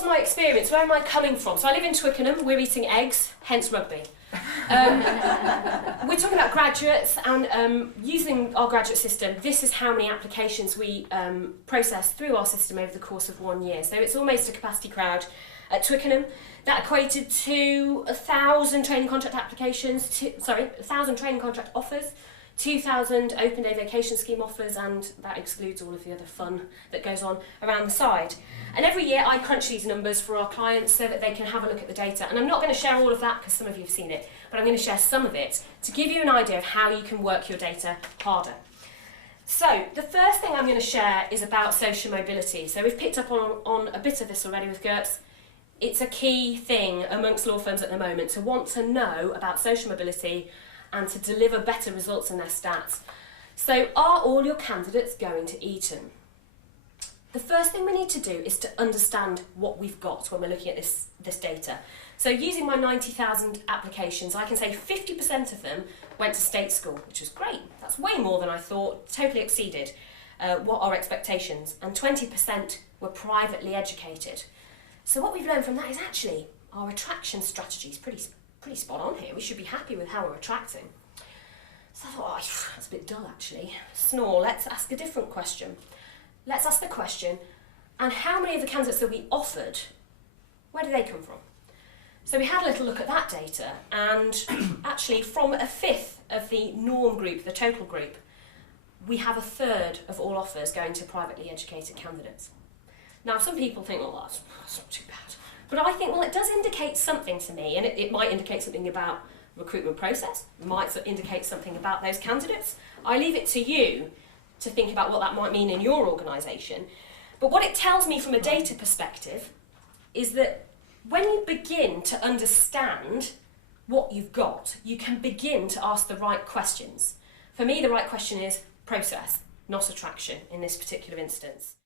what's my experience? Where am I coming from? So I live in Twickenham, we're eating eggs, hence rugby. We're talking about graduates, and using our graduate system, this is how many applications we process through our system over the course of 1 year. So it's almost a capacity crowd at Twickenham. That equated to 1,000 training contract applications, 1,000 training contract offers, 2,000 open day vacation scheme offers, and that excludes all of the other fun that goes on around the side. And every year I crunch these numbers for our clients so that they can have a look at the data. And I'm not going to share all of that because some of you have seen it, but I'm going to share some of it to give you an idea of how you can work your data harder. So the first thing I'm going to share is about social mobility. So we've picked up on a bit of this already with GURPS. It's a key thing amongst law firms at the moment to want to know about social mobility and to deliver better results in their stats. So are all your candidates going to Eton? The first thing we need to do is to understand what we've got when we're looking at this data. So using my 90,000 applications, I can say 50% of them went to state school, which was great. That's way more than I thought, totally exceeded what our expectations, and 20% were privately educated. So what we've learned from that is actually our attraction strategy is pretty spot on here. We should be happy with how we're attracting. So I thought, oh, that's a bit dull actually. Snore, let's ask a different question. Let's ask the question, and how many of the candidates that we offered, where do they come from? So we had a little look at that data, and actually from a fifth of the norm group, the total group, we have a third of all offers going to privately educated candidates. Now some people think, well, that's not too bad. But I think, well, it does indicate something to me, and it might indicate something about recruitment process, it might indicate something about those candidates. I leave it to you to think about what that might mean in your organisation. But what it tells me from a data perspective is that when you begin to understand what you've got, you can begin to ask the right questions. For me, the right question is process, not attraction in this particular instance.